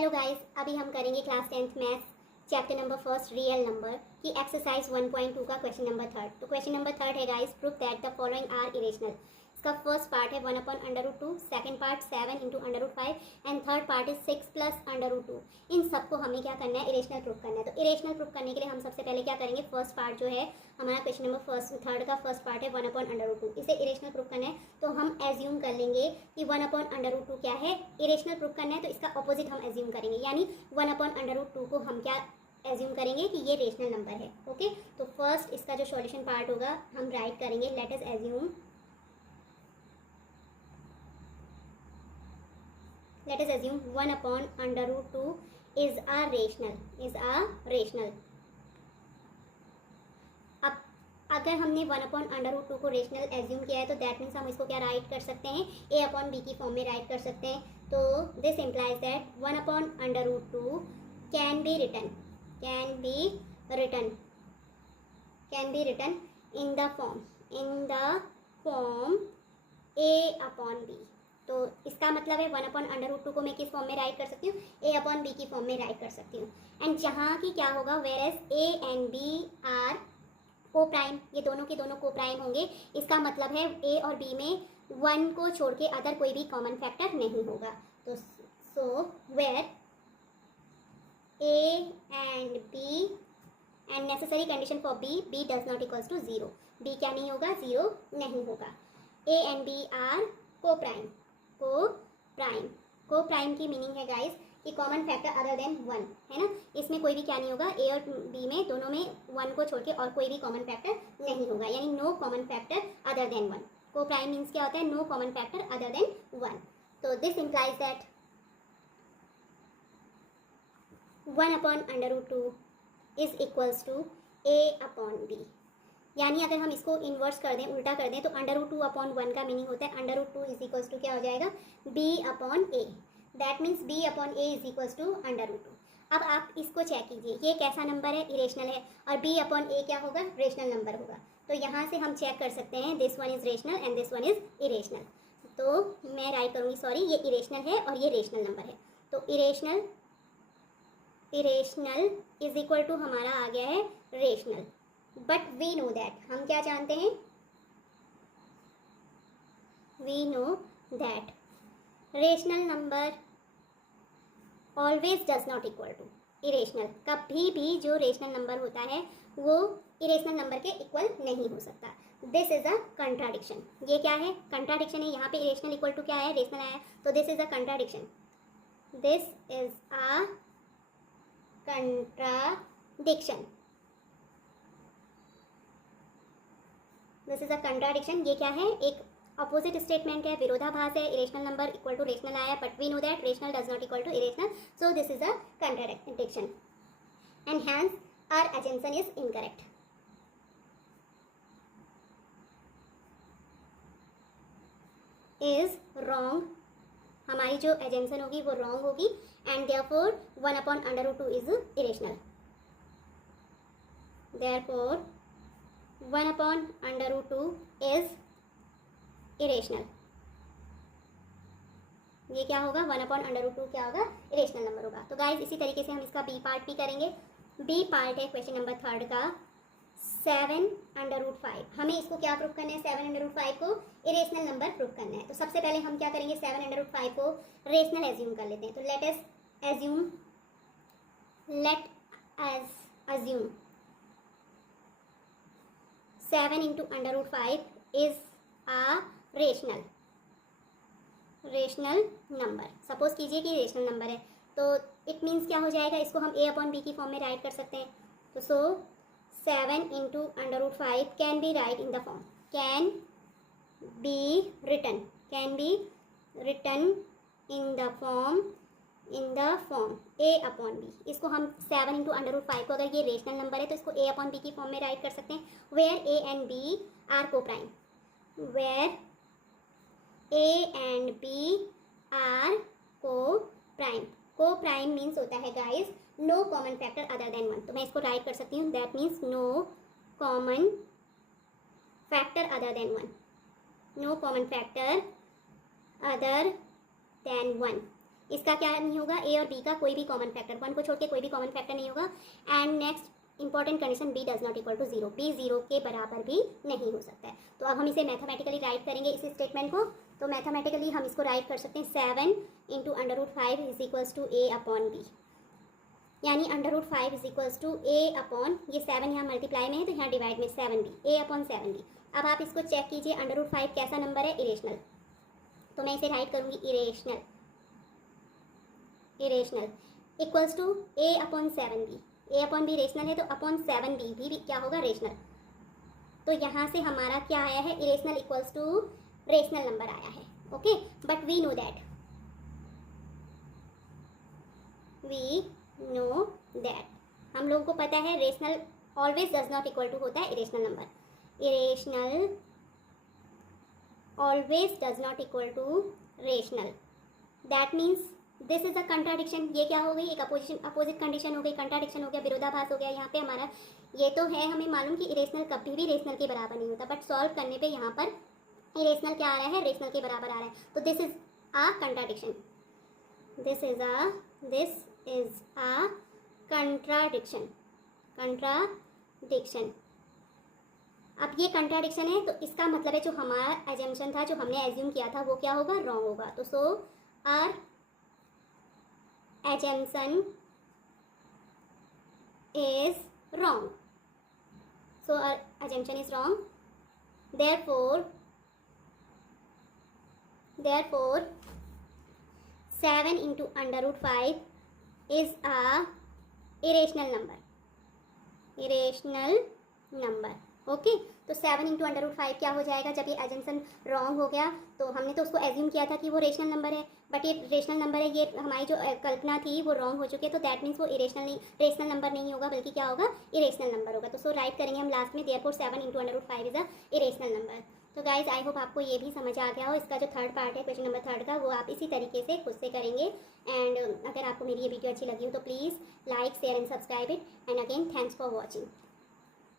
Hello guys, अभी हम करेंगे class 10th maths chapter number first real number की एक्सरसाइज 1.2 का क्वेश्चन नंबर थर्ड। तो क्वेश्चन नंबर थर्ड है guys, proof that the following are irrational. इसका फर्स्ट पार्ट है 1/√2, second part 7 × √5 and third part is 6 + √2। इन सबको हमें क्या करना है, इरेशनल प्रूफ करना है। तो इरेशनल प्रूफ करने के लिए हम सबसे पहले क्या करेंगे, फर्स्ट पार्ट जो है हमारा क्वेश्चन नंबर थर्ड का फर्स्ट पार्ट है 1/√2, इसे इरेशनल प्रूफ करना है। तो हम एज्यूम कर लेंगे कि 1/√2 क्या है, इरेशनल प्रूफ करना है तो इसका ऑपोजिट हम एज्यूम करेंगे, यानी 1/√2 को हम क्या एज्यूम करेंगे कि ये रेशनल नंबर है। ओके, तो फर्स्ट इसका जो सॉल्यूशन पार्ट होगा हम राइट करेंगे, let us assume 1/√2 is a rational। अब अगर हमने 1/√2 को रेशनल एज्यूम किया है तो दैट मीन्स हम इसको क्या राइट कर सकते हैं, a/b की फॉर्म में राइट कर सकते हैं। तो this implies that 1/√2 can be written in the form a/b। तो इसका मतलब है 1/√2 को मैं किस फॉर्म में राइट कर सकती हूँ, a/b की फॉर्म में राइट कर सकती हूँ। एंड जहाँ की क्या होगा, where as a and b are coprime, ये दोनों के दोनों को प्राइम होंगे। इसका मतलब है a और b में 1 को छोड़ के अदर कोई भी कॉमन फैक्टर नहीं होगा। तो so where a and b and necessary condition for b does not equals to 0। b क्या नहीं होगा, 0 नहीं होगा। a and b are coprime की मीनिंग है गाइस कि कॉमन फैक्टर अदर देन 1 है ना। इसमें कोई भी क्या नहीं होगा, a और b में दोनों में 1 को छोड़ के और कोई भी कॉमन फैक्टर नहीं होगा, यानी no common factor other than 1। Coprime means क्या होता है, no common factor other than 1। तो this implies that 1/√2 is equals to a/b। यानी अगर हम इसको इन्वर्स कर दें, उल्टा कर दें, तो √2/1 का मीनिंग होता है √2 इज इक्वल्स टू क्या हो जाएगा, b/a। That means b/a is equals to √2। अब आप इसको चेक कीजिए, ये कैसा नंबर है, इरेशनल है, और b/a क्या होगा, रेशनल नंबर होगा। तो यहाँ से हम चेक कर सकते हैं, this one is rational and this one is irrational. तो मैं राइट करूँगी, सॉरी, ये इरेशनल है और ये रेशनल नंबर है। तो इरेशनल इज इक्वल टू हमारा आ गया है rational. But we know that, हम क्या जानते हैं, we know that rational number always does not equal to irrational. कभी भी जो रेशनल नंबर होता है वो इरेशनल नंबर के इक्वल नहीं हो सकता। This is a contradiction. ये क्या है, कंट्राडिक्शन है। यहाँ पे इरेशनल इक्वल टू क्या है, रेशनल आया, तो this is a contradiction. This is a contradiction. This is a contradiction. ये क्या है, एक अपोजिट स्टेटमेंट है, विरोधाभास है। Irrational number equal to rational आया, but we know that rational does not equal to irrational, so this is a contradiction and hence our assumption is incorrect. Is wrong, हमारी जो एजम्पशन होगी वो wrong होगी, and therefore 1/√2 is irrational. Therefore 1/√2 is irrational. ये क्या होगा, 1/√2 क्या होगा, इरेशनल नंबर होगा। तो गाइज इसी तरीके से हम इसका बी पार्ट भी करेंगे। बी पार्ट है क्वेश्चन नंबर थर्ड का 7/5। हमें इसको क्या प्रूफ करना है, 7/5 को इरेशनल नंबर प्रूफ करना है। तो सबसे पहले हम क्या करेंगे, 7/5 को रेशनल एज्यूम कर लेते हैं। तो let us assume 7 × √5 is a rational number. Suppose कीजिए कि रेशनल नंबर है, तो इट मीन्स क्या हो जाएगा, इसको हम a/b की फॉर्म में राइट कर सकते हैं। तो so 7 × √5 can be write in the form, can be written in the form a/b। इसको हम 7 × √5 को, अगर ये रेशनल नंबर है तो इसको a/b की फॉर्म में राइट कर सकते हैं, where a and b are coprime, where a and b are coprime means होता है guys no common factor other than 1। तो मैं इसको राइट कर सकती हूँ, that means no common factor other than 1, no common factor other than 1। इसका क्या नहीं होगा, ए और बी का कोई भी कॉमन फैक्टर, 1 को छोड़ के कोई भी कॉमन फैक्टर नहीं होगा। And next important condition, b does not equal to 0, b 0 के बराबर भी नहीं हो सकता है। तो अब हम इसे मैथमेटिकली राइट करेंगे इस स्टेटमेंट को। तो मैथमेटिकली हम इसको राइट कर सकते हैं 7 into √5 is equals to a upon b, यानी √5 is equals to a upon, ये 7 यहाँ मल्टीप्लाई में है तो यहाँ डिवाइड में 7b, ए अपॉन 7b। अब आप इसको चेक कीजिए, √5 कैसा नंबर है, इरेशनल, तो मैं इसे राइट करूँगी irrational, irrational equals to a upon 7b, a upon b rational है तो अपॉन 7b भी क्या होगा, रेशनल। तो यहाँ से हमारा क्या आया है, irrational equals to rational number आया है। Okay, but we know that, हम लोगों को पता है rational always does not equal to होता है irrational number, irrational always does not equal to rational. That means this is a contradiction, ये क्या हो गई, एक अपोजिट कंडीशन हो गई, कंट्राडिक्शन हो गया, विरोधाभास हो गया। यहाँ पे हमारा ये तो है हमें मालूम कि इरेशनल कभी भी रेशनल के बराबर नहीं होता, बट सॉल्व करने पे यहाँ पर इरेशनल क्या आ रहा है, रेशनल के बराबर आ रहा है। तो this is a contradiction, this is a contradiction, contradiction. अब ये कंट्राडिक्शन है तो इसका मतलब है जो हमारा एजम्पशन था, जो हमने एज्यूम किया था, वो क्या होगा, रॉन्ग होगा। तो सो are assumption is wrong, so our assumption is wrong, therefore 7 into √5 is a irrational number, okay. तो 7 इंटू √5 क्या हो जाएगा, जब ये एजम्पशन रॉन्ग हो गया तो हमने तो उसको एज्यूम किया था कि वो रेशनल नंबर है, बट ये रेशनल नंबर है, ये हमारी जो कल्पना थी वो रॉन्ग हो चुकी है। तो दैट मीन्स वो रेशनल नंबर नहीं होगा, बल्कि क्या होगा, इरेशनल नंबर होगा। तो सो राइट करेंगे हम लास्ट में, therefore 7 into √5 is a irrational number. तो गाइज आई होप आपको ये भी समझ आ गया हो। इसका जो थर्ड पार्ट है क्वेश्चन नंबर 3 का, वो आप इसी तरीके से खुद से करेंगे। एंड अगर आपको मेरी ये वीडियो अच्छी लगी हो तो please like, share and subscribe it. And again thanks for watching.